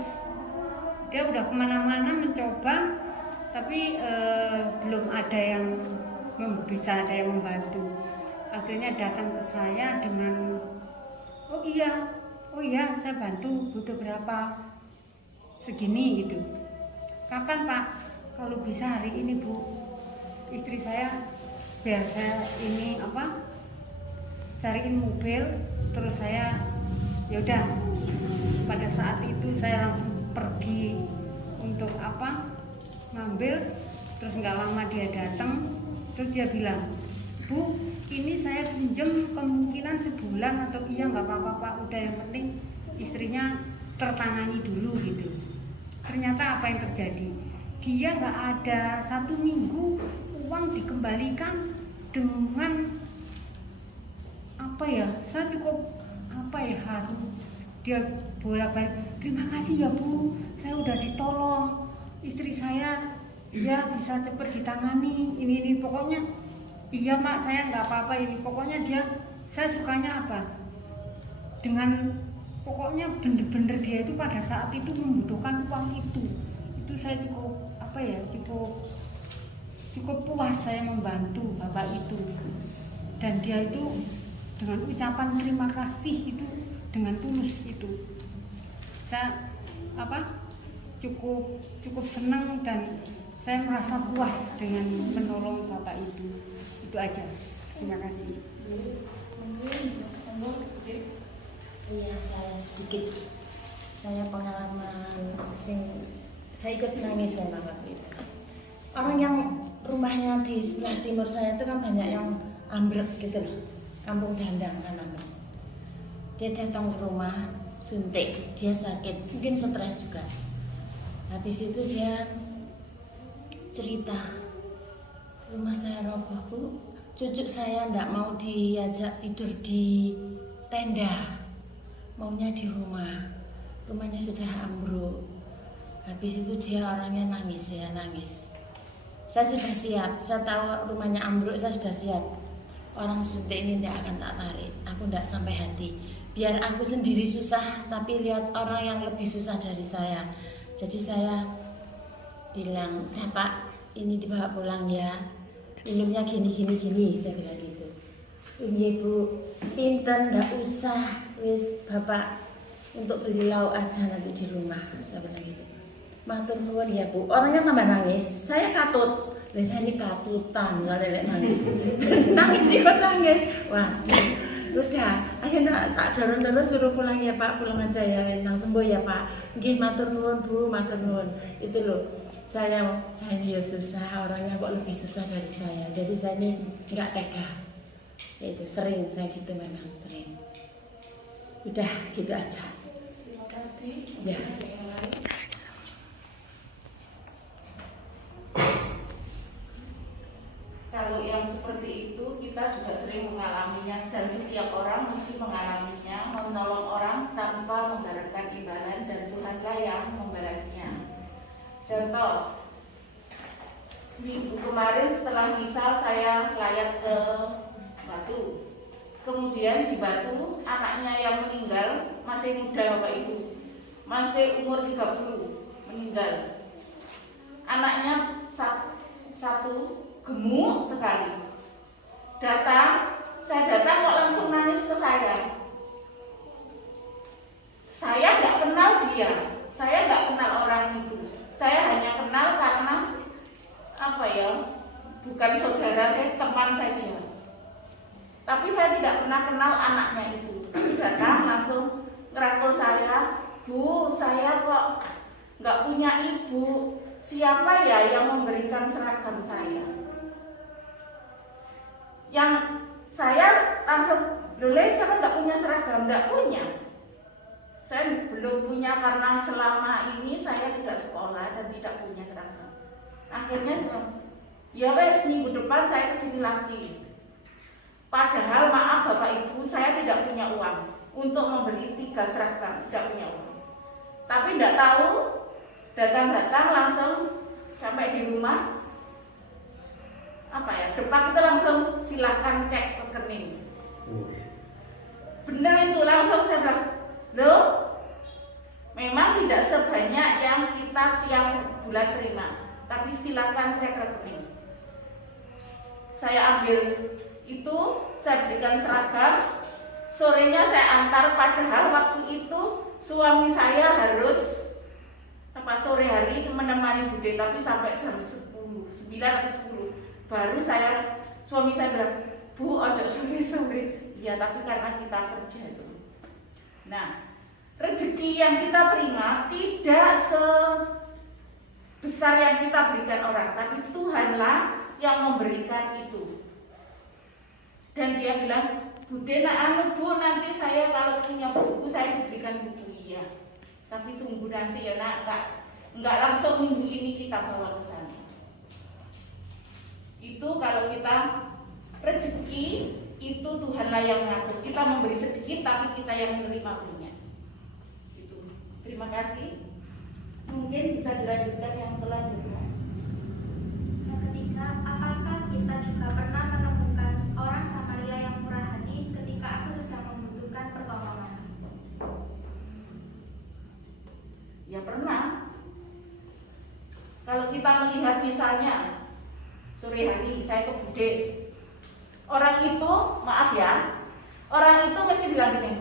dia udah kemana-mana mencoba, tapi belum ada yang bisa ada yang membantu. Akhirnya datang ke saya dengan oh iya saya bantu, butuh berapa, segini gitu. Kapan Pak? Kalau bisa hari ini Bu, istri saya biar saya ini cariin mobil, terus saya yaudah. Pada saat itu saya langsung pergi untuk ngambil, Terus nggak lama dia datang, terus dia bilang, Bu, ini saya pinjam kemungkinan sebulan atau iya nggak apa-apa Pak, udah yang penting istrinya tertangani dulu gitu. Ternyata apa yang terjadi? Dia nggak ada 1 minggu uang dikembalikan dengan apa ya? Saya cukup haru. Dia bolak-balik, terima kasih ya Bu, saya udah ditolong, istri saya ya bisa cepat ditangani, ini pokoknya iya Mak, saya nggak apa-apa ini. Pokoknya saya sukanya apa? Dengan pokoknya bener-bener dia itu pada saat itu membutuhkan uang itu saya cukup puas saya membantu Bapak itu. Dan dia itu dengan ucapan terima kasih itu dengan tulus itu. Saya cukup senang dan saya merasa puas dengan menolong Bapak itu. Itu aja. Terima kasih. Iya, saya pengalaman saya ikut nangis memang waktu itu. Orang yang rumahnya di sebelah timur saya itu kan banyak yang ambruk gitu loh, kampung dandang kan namanya. Dia datang ke rumah suntik, dia sakit, mungkin stres juga. Habis itu dia cerita, rumah saya roboh Bu, cucu saya nggak mau diajak tidur di tenda, maunya di rumah, rumahnya sudah ambruk. Habis itu dia orangnya nangis. Saya sudah siap, saya tahu rumahnya ambruk, saya sudah siap. Orang suntik ini tidak akan tak tarik, aku tidak sampai hati. Biar aku sendiri susah, tapi lihat orang yang lebih susah dari saya. Jadi saya bilang, dah Pak, ini dibawa pulang ya, minumnya gini, saya bilang gitu. Iya Bu, pinten nggak usah, wis Bapak untuk beli lauk aja nanti di rumah, saya bilang gitu. Matur nuwun ya Bu, orangnya tambah nangis, saya katut, saya ini katutan, nggak lelek nangis, ikut nangis, wah, udah, akhirnya tak dorong suruh pulang ya Pak, pulang aja ya, nang sembuh ya Pak, nggih matur nuwun Bu, matur nuwun, itu loh, saya ini ya susah, orangnya kok lebih susah dari saya, jadi saya ini nggak tega, itu sering saya gitu memang sering, udah gitu aja. Terima kasih. Ya. Kalau yang seperti itu kita juga sering mengalaminya dan setiap orang mesti mengalaminya, menolong orang tanpa mengharapkan imbalan dan Tuhanlah yang membalasnya. Contoh, minggu kemarin setelah misa saya layat ke Batu. Kemudian di Batu anaknya yang meninggal masih muda Bapak Ibu, masih umur 30 meninggal. Anaknya satu gemuk sekali. Saya datang kok langsung nangis ke saya. Saya nggak kenal dia, saya nggak kenal orang itu. Saya hanya kenal karena bukan saudara saya, teman saja. Tapi saya tidak pernah kenal anaknya itu. Datang langsung ngerangkul saya, Bu, saya kok nggak punya ibu. Siapa ya yang memberikan seragam saya? Yang saya langsung, boleh saya nggak punya seragam, nggak punya. Saya belum punya karena selama ini saya tidak sekolah dan tidak punya seragam. Akhirnya, ya wes minggu depan saya kesini lagi. Padahal maaf Bapak Ibu, saya tidak punya uang untuk membeli 3 seragam, tidak punya uang. Tapi tidak tahu, datang langsung sampai di rumah. Depan itu langsung silakan cek rekening. Benar itu langsung saya bilang, loh, memang tidak sebanyak yang kita tiap bulan terima, tapi silakan cek rekening. Saya ambil itu, saya berikan seragam, sorenya saya antar, padahal waktu itu suami saya harus sore hari menemani Bude, tapi sampai jam 9 atau 10 baru suami saya bilang, Bu, ojo sore-sore. Ya, tapi karena kita kerja itu. Nah, rezeki yang kita terima tidak besar yang kita berikan orang, tapi Tuhanlah yang memberikan itu. Dan dia bilang, Bude, Bu, nanti saya kalau punya buku saya diberikan buku. Iya, tapi tunggu nanti ya nak, enggak langsung minggu ini kita bawa ke sana. Itu kalau kita rezeki itu Tuhanlah yang mengatur. Kita memberi sedikit tapi kita yang menerima punya. Itu. Terima kasih. Mungkin bisa dilanjutkan yang selanjutnya. Yang ketiga, apakah kita juga pernah menemukan orang Samaria yang murah hati ketika aku sedang membutuhkan pertolongan? Ya pernah. Kalau kita melihat misalnya sore hari saya ke Bude, orang itu, maaf ya, orang itu mesti bilang gini,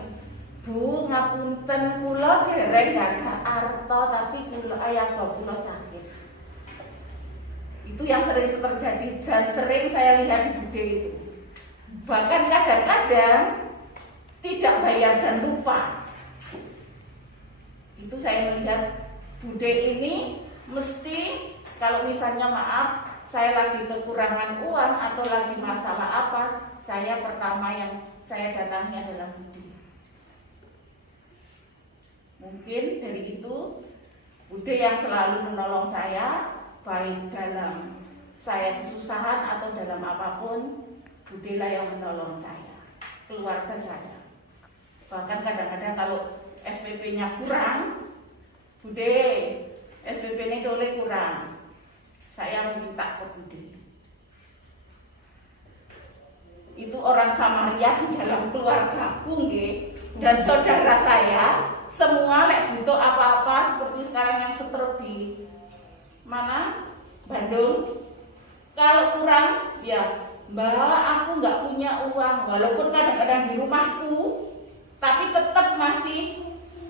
Bu, ngapunten kula dereng gak arto tapi kula ayah kula sakit. Itu yang sering terjadi dan sering saya lihat di Bude itu. Bahkan kadang-kadang tidak bayar dan lupa. Itu saya melihat Bude ini mesti kalau misalnya maaf saya lagi kekurangan uang atau lagi masalah apa, saya pertama yang saya datangi adalah Bude. Mungkin dari itu Bude yang selalu menolong saya, baik dalam saya kesusahan atau dalam apapun, Bude lah yang menolong saya, keluarga saya. Bahkan kadang-kadang kalau SPP-nya kurang, Bude, SPP-nya dole kurang, saya minta ke Bude. Itu orang Samaria di dalam keluargaku nggih, dan saudara saya semua lek butuh apa-apa seperti sekarang yang stroke di mana? Bandung. Kalau kurang, ya Mbak, aku nggak punya uang, walaupun kadang-kadang di rumahku, tapi tetap masih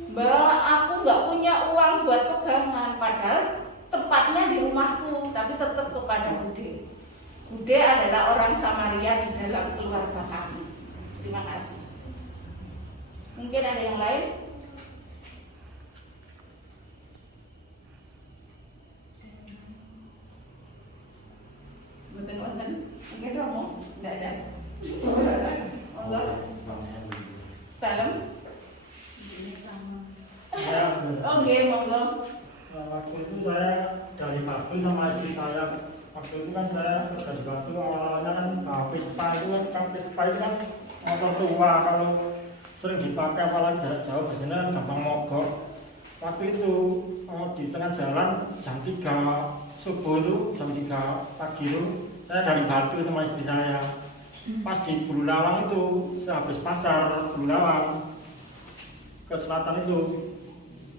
Mbak, aku nggak punya uang buat pegangan, padahal tempatnya di rumahku, tapi tetap kepada Bude. Bude adalah orang Samaria di dalam keluarga kami. Terima kasih. Mungkin ada yang lain? Betul-betul. Mungkin kamu? Tidak ada. Allah. Salam. Oke, monggo. Waktu itu saya dari Batu sama istri saya. Waktu itu kan saya kerja di Batu, awalnya kan Vespa itu kan motor tua, kalau sering dipakai apalagi jarak jauh biasanya kan gampang mogok. Waktu itu di tengah jalan jam 3 subuh itu, jam 3 pagi itu saya dari Batu sama istri saya. Pas di Bululawang itu, saya habis pasar Bululawang ke selatan itu,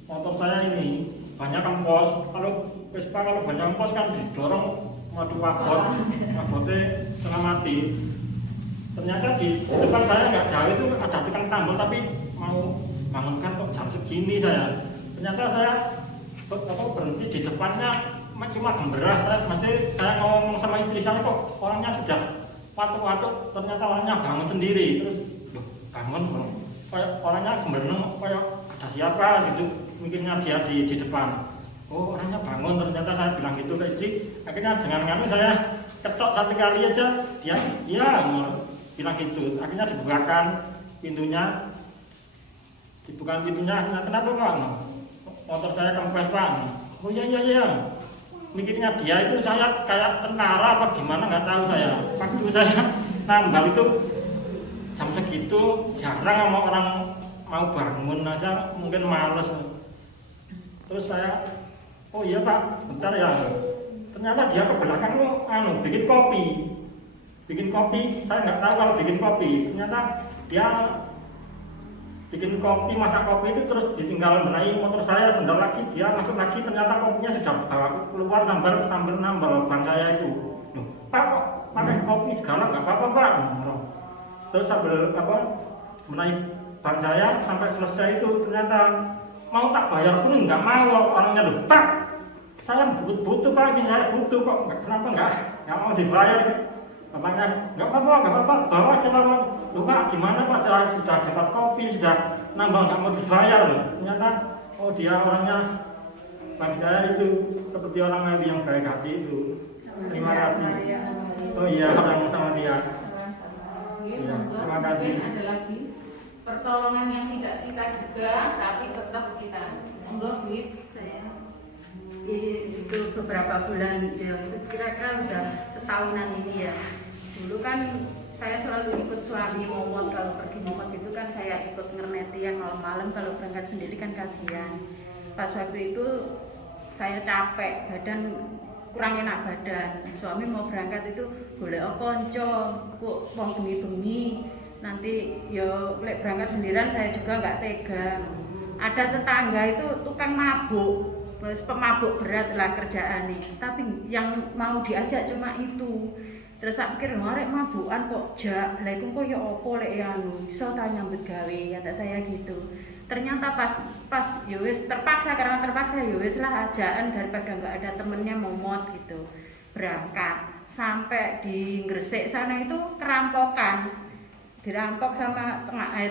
motor saya ini banyak kempos. Kalau Vespa kalau banyak kempos kan didorong waduh wabotnya setengah mati. Ternyata di depan saya nggak jauh itu ada tukang tambal, tapi mau bangunkan kok jam segini saya. Ternyata saya berhenti di depannya cuma gemberah. Saya ngomong sama istri saya, kok orangnya sudah watuk-watuk, ternyata orangnya bangun sendiri. Terus bangun kayak orangnya gembeneng, kayak ada siapa gitu, mungkinnya dia di depan. Oh, orangnya bangun, ternyata saya bilang gitu ke istri. Akhirnya jangan saya ketok satu kali aja, dia iya bilang gitu. Akhirnya dibukakan pintunya, kenapa Pak? Motor saya kempes Pak. Oh iya. Mikirnya dia itu saya kayak tentara apa gimana nggak tahu saya. Waktu saya nambal itu jam segitu jarang sama orang mau bangun aja, mungkin males. Terus saya, oh iya Pak, bentar ya. Ternyata dia ke belakang bikin kopi. Saya nggak tahu kalau bikin kopi. Ternyata dia bikin kopi, masak kopi itu terus ditinggal benahi motor saya. Bentar lagi dia masuk lagi, ternyata kopinya sudah bawa keluar sambil nambal ban saya itu. Loh, Pak kok pakai kopi segala nggak apa-apa Pak. Terus sambil benahi ban saya sampai selesai itu, ternyata mau tak bayar pun nggak mau orangnya. Loh Pak, saya butuh Pak, ini saya butuh kok, kenapa nggak mau dibayar? Bapaknya nggak apa-apa, bawa aja Pak. Loh Pak, gimana Pak, saya sudah dapat kopi, sudah nambah nggak mau dibayar loh. Ternyata dia orangnya bagi saya itu seperti orang yang baik hati itu. Terima kasih. Oh iya, orang Samaria. Iya, terima kasih. Ada lagi pertolongan yang tidak kita duga tapi tetap kita. Enggak, saya itu beberapa bulan ya kira-kira udah setahunan ini ya. Dulu kan saya selalu ikut suami momot, kalau pergi momot itu kan saya ikut ngernetian malam-malam, kalau berangkat sendiri kan kasihan. Pas waktu itu saya capek, badan kurang enak badan. Suami mau berangkat itu boleh konco, kok wong bengi-bengi nanti yo lek berangkat sendirian saya juga nggak tega. Ada tetangga itu tukang mabuk, pemabuk berat lah kerjaan nih, tapi yang mau diajak cuma itu. Terus tak pikir, arek mabukan kok jak, lah iku kok ya opo lek anu, iso ta nyambut gawe, kata saya gitu. Ternyata pas ya wis terpaksa, karena terpaksa ya wis lah ajaan daripada nggak ada temennya momot gitu. Berangkat sampai di Gresik sana itu kerampokan. Dirampok sama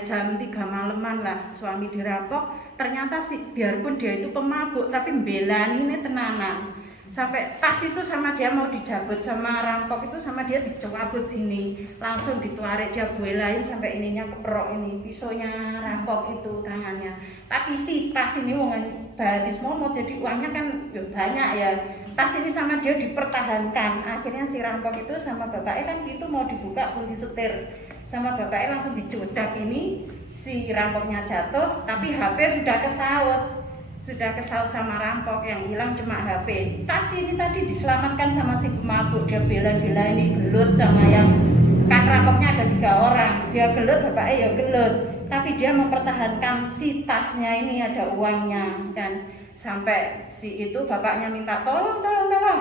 jam 3 malaman lah, suami dirampok. Ternyata sih biarpun dia itu pemabuk tapi mbelani ini tenanan. Sampai tas itu sama dia mau dijabut sama rampok itu, sama dia dicabut ini, langsung dituarek, dia belain sampai ininya keperok ini, pisaunya rampok itu tangannya. Tapi si tas ini wongan baris momot, jadi uangnya kan banyak ya. Tas ini sama dia dipertahankan. Akhirnya si rampok itu sama bapaknya kan itu mau dibuka kunci setir, sama bapaknya langsung dicodak ini, si rampoknya jatuh, tapi HP sudah kesaut sama rampok, yang hilang cuma HP. Tas ini tadi diselamatkan sama si pemabuk, dia bela-bela ini gelut sama yang kan rampoknya ada 3 orang, dia gelut, bapaknya ya gelut, tapi dia mempertahankan si tasnya ini ada uangnya kan. Sampai si itu bapaknya minta tolong,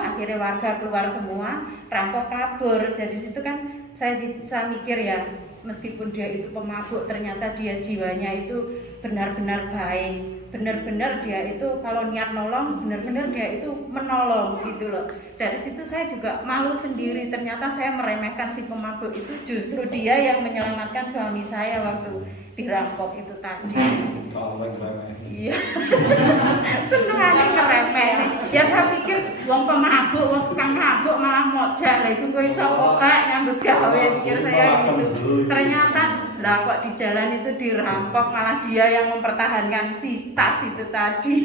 akhirnya warga keluar semua, rampok kabur. Dari situ kan saya mikir ya, meskipun dia itu pemabuk, ternyata dia jiwanya itu benar-benar baik, benar-benar dia itu kalau niat nolong, benar-benar dia itu menolong gitu loh. Dari situ saya juga malu sendiri, ternyata saya meremehkan si pemabuk itu, justru dia yang menyelamatkan suami saya waktu dirampok itu tadi. Iya. Seneng aja ngeremeh. Ya saya pikir wong pemabuk, wong tukang mabuk malah mojak lah itu kok iso kok nyambut gawe, pikir saya gitu. Ternyata lah kok di jalan itu dirampok, malah dia yang mempertahankan si tas itu tadi.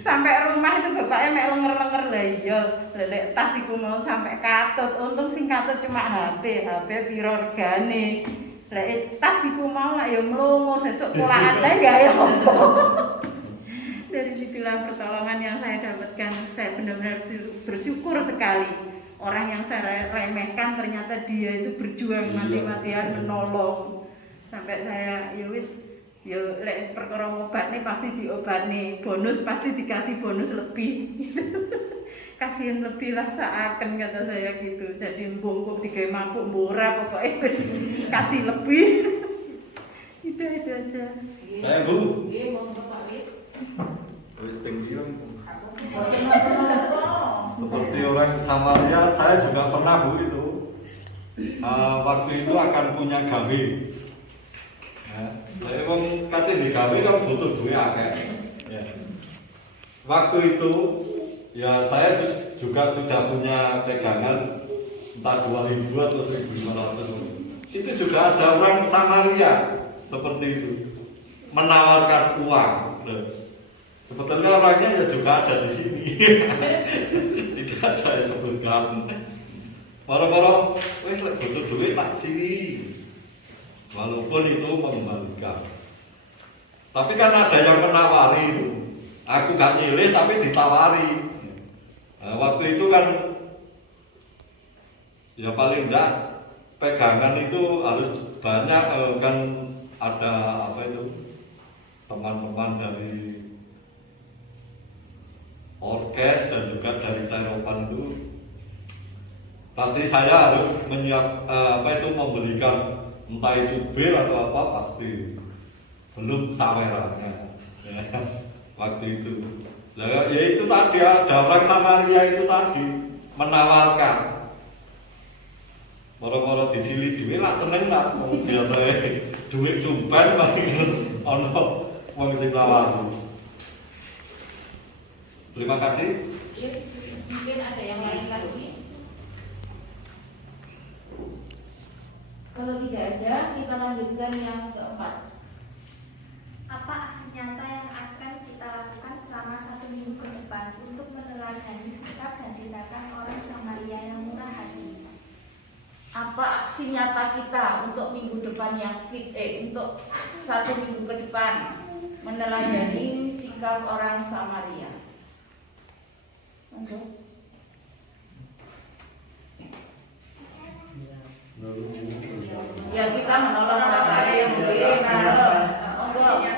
Sampai rumah itu bapaknya mek lenger-lenger lah iya. Lek tas iku mau sampai katut, untung sing katut cuma HP piro regane. Lek tas iku mau lah ya mlongo sesuk polaan ae gak ya apa. Dari situlah pertolongan yang saya dapatkan. Saya benar-benar bersyukur sekali. Orang yang saya remehkan ternyata dia itu berjuang mati-matian menolong. Sampai saya ya wis ya lek perkara obat nih pasti diobati, bonus pasti dikasih bonus lebih. Kasihin lebih lah seakan, kata saya gitu. Jadi bongkok digawe mabuk murah pokoknya wis kasih lebih. Itu aja. Saya Bu. Nggih, monggo Pak Wit. Wis penggiring. Seperti orang Samaria, saya juga pernah Bu itu. Waktu itu akan punya gawe. Ya, saya wong kate di gawe kan butuh duit akeh. Ya. Waktu itu ya saya juga sudah punya pegangan entah 2.000 atau 1.500. Itu juga ada orang Samaria seperti itu menawarkan uang. Sebetulnya orangnya ya juga ada di sini. Tidak saya sebutkan. Moro-moro wis lek butuh duit tak sini. Walaupun itu mengembalikan. Tapi kan ada yang menawari itu. Aku gak nyilih tapi ditawari. Nah, waktu itu kan ya paling enggak pegangan itu harus banyak kan ada apa itu teman-teman dari orkes dan juga dari Teropan itu pasti saya harus membelikan entah itu bir atau apa pasti belum sawerannya ya, waktu itu. Ya itu tadi ada orang Samaria itu tadi menawarkan moro-moro disili duit lah seneng lah biasa duit sumban paling ono wong sing nawari. Terima kasih. Mungkin ada yang lain lagi. Kalau tidak ada, kita lanjutkan yang keempat. Apa aksi nyata yang akan kita lakukan selama 1 minggu ke depan untuk meneladani sikap dan tindakan orang Samaria yang murah hati? Apa aksi nyata kita untuk minggu depan untuk 1 minggu ke depan meneladani sikap orang Samaria? Untuk ya kita menolong orang lain,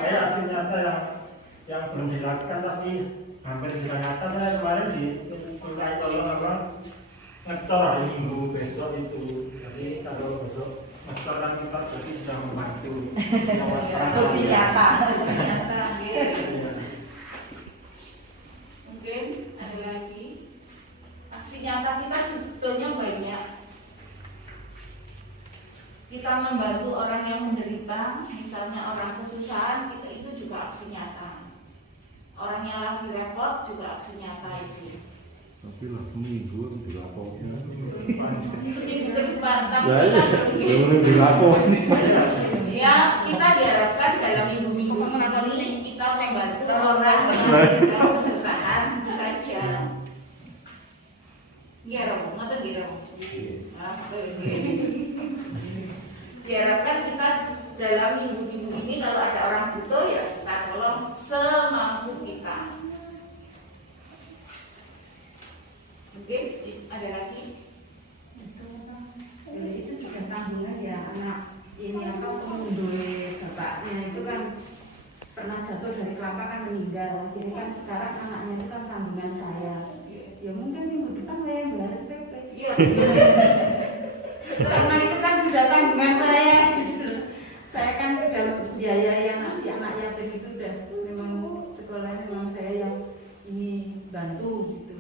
Saya aksi nyata yang belum dilakukan tapi hampir sudah nyata. Saya kemarin dimintai tolong ngecor hari Minggu besok itu. Jadi kalau besok ngecor kan kita jadi sudah membantu. Bukti nyata. Mungkin ada lagi. Aksi nyata kita sebetulnya banyak. Kita membantu orang yang menderita, misalnya orang kesusahan, kita itu juga aksi nyata. Orang yang lagi repot juga aksi nyata itu. Tapi lah seminggu dilakoni. Seminggu ke depan, tapi Ya, kita ya belum dilakoni. ya kita diharapkan dalam minggu-minggu ini kita membantu orang yang kesusahan itu saja. Iya Romo, ngerti gitu Romo. Diharapkan kita dalam minggu-minggu ini kalau ada orang butuh ya kita tolong semampu kita. Mungkin ada lagi. Itu sudah tanggungan ya anak ini apa menundui bapaknya itu kan pernah jatuh dari kelapa kan meninggal. Jadi kan sekarang anaknya itu kan tanggungan saya. Ya mungkin minggu depan saya yang bayar SPP. Iya. Karena itu kan sudah tanggungan saya. Saya kan udah biaya yang si anak yatim itu udah memang sekolahnya memang saya yang ini bantu gitu.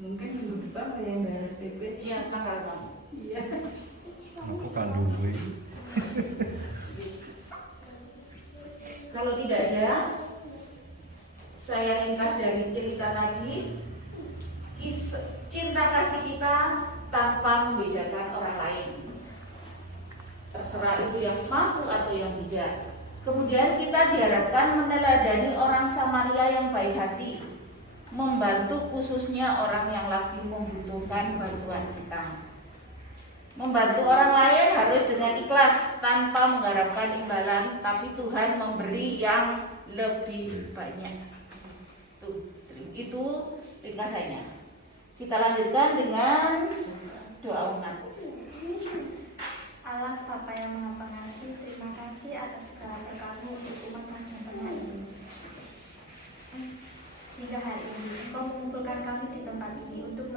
Mungkin minggu depan saya yang bayar SPP. Iya, tanggal bang. Iya. Aku kan duwe. Kalau tidak ada, saya ringkas dari cerita tadi. Cinta kasih kita tanpa membedakan orang lain. Terserah itu yang mampu atau yang tidak. Kemudian kita diharapkan meneladani orang Samaria yang baik hati, membantu khususnya orang yang lagi membutuhkan bantuan kita. Membantu orang lain harus dengan ikhlas tanpa mengharapkan imbalan, tapi Tuhan memberi yang lebih banyak. Itu ringkasannya. Kita lanjutkan dengan doa umat. Allah Bapa yang Maha Pengasih, terima kasih atas segala berkat-Mu untuk umat Nusantara ini. Hingga hari ini, Engkau mengumpulkan kami di tempat ini untuk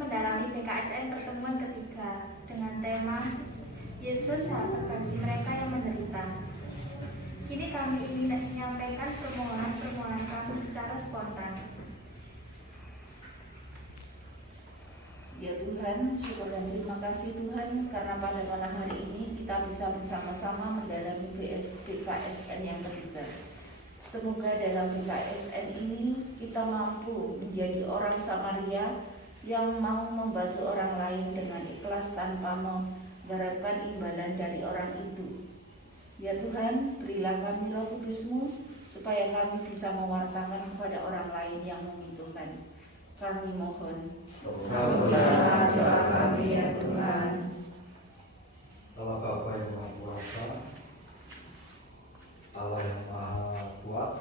mendalami PKSN pertemuan ketiga dengan tema Yesus sahabat bagi mereka yang menderita. Kini kami ingin menyampaikan permohonan kami secara spontan. Ya Tuhan, syukur dan terima kasih Tuhan karena pada malam hari ini kita bisa bersama-sama mendalami PKSN yang ketiga. Semoga dalam PKSN ini kita mampu menjadi orang Samaria yang mau membantu orang lain dengan ikhlas tanpa mengharapkan imbalan dari orang itu. Ya Tuhan, berilah kami Roh Kudus-Mu supaya kami bisa mewartakan kepada orang lain yang membutuhkan. Kami mohon. Kabulkanlah doa kami ya Tuhan. Allah Bapa yang Maha Kuasa, Allah yang Maha Kuat,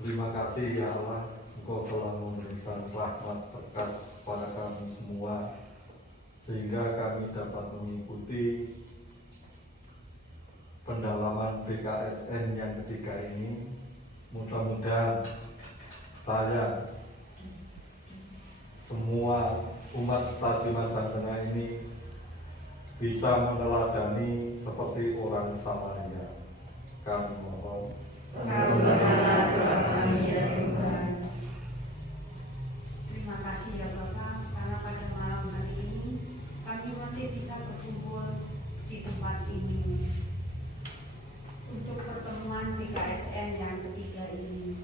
terima kasih ya Allah, Engkau telah memberikan rahmat berkat kepada kami semua, sehingga kami dapat mengikuti pendalaman PKSN yang ketiga ini. Mudah-mudahan saya semua umat Stasiun Majantenah ini bisa meneladani seperti orang Samaria. Kami mohon. Kabulkanlah doa kami ya Tuhan. Terima kasih ya Bapak, karena pada malam hari ini kami masih bisa berkumpul di tempat ini untuk pertemuan PKSN yang ketiga ini.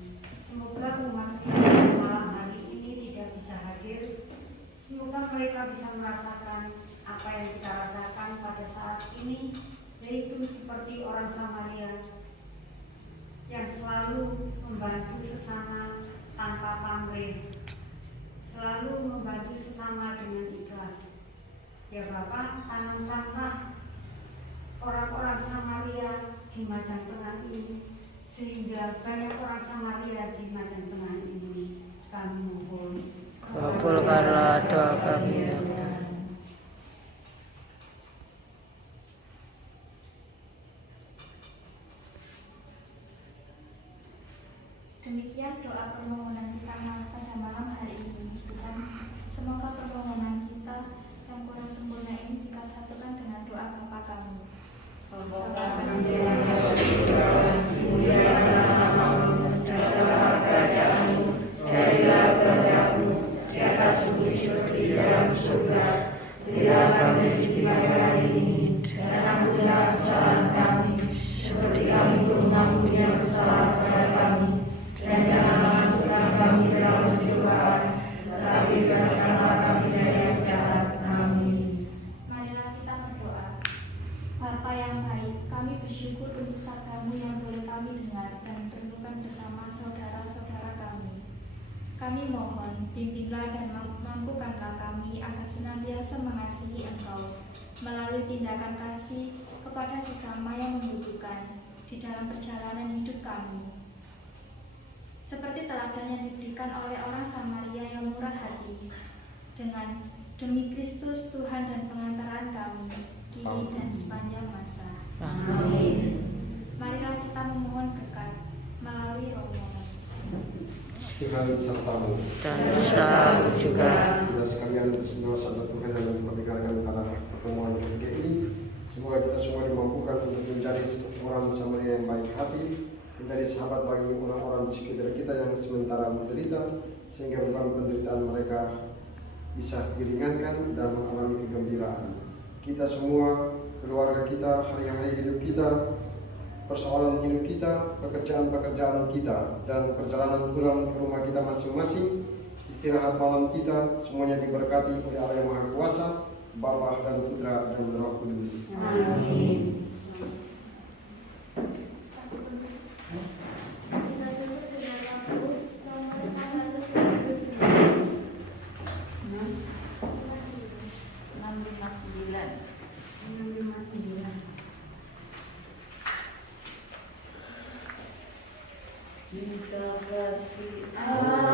Majang Tengah ini, sehingga banyak orang Samaria di Majang Tengah ini. Kami mohon. Kabulkanlah doa kami ya Allah. Demikian doa permohonan kita pada malam hari ini. Tuhan, semoga permohonan kita yang kurang sempurna ini kita satukan dengan doa Bapa kami. Bapa kami yang ada di surga, dimuliakanlah namamu, datanglah kerajaanmu, jadilah kehendakmu di atas bumi seperti di dalam surga. Berilah kami rezeki pada hari ini, dan ampunilah kesalahan kami, seperti kami pun mengampuni yang bersalah kepada kami. Dan jangan masukkan kami ke dalam pencobaan, tetapi bebaskanlah kami dari yang jahat. Amin. Marilah kita berdoa. Bapa yang baik, kami bersyukur untuk sabdamu yang boleh kami dengar dan renungkan bersama saudara-saudara kami. Kami mohon, bimbinglah dan mampukanlah kami agar senantiasa mengasihi Engkau melalui tindakan kasih kepada sesama yang membutuhkan di dalam perjalanan hidup kami. Seperti teladan yang diberikan oleh orang Samaria yang murah hati, dengan demi Kristus Tuhan dan pengantaran kami, kini dan sepanjang masa. Amin. Marilah kita memohon berkat melalui rombongan. Tuhan sertamu. Dan bersama juga. Kita sekalian bersenang sahabat Tuhan yang memperdengarkan pada pertemuan ketiga ini. Semoga kita semua dimampukan untuk menjadi orang Samaria yang baik hati, menjadi sahabat bagi orang-orang di sekitar kita yang sementara menderita, sehingga beban penderitaan mereka bisa diringankan dan mengalami kegembiraan. Kita semua, keluarga kita, hari-hari hidup kita, persoalan hidup kita, pekerjaan-pekerjaan kita, dan perjalanan pulang ke rumah kita masing-masing, istirahat malam kita, semuanya diberkati oleh Allah yang Maha Kuasa, Bapa dan Putra dan Roh Kudus. Amin. Kita kasih Allah.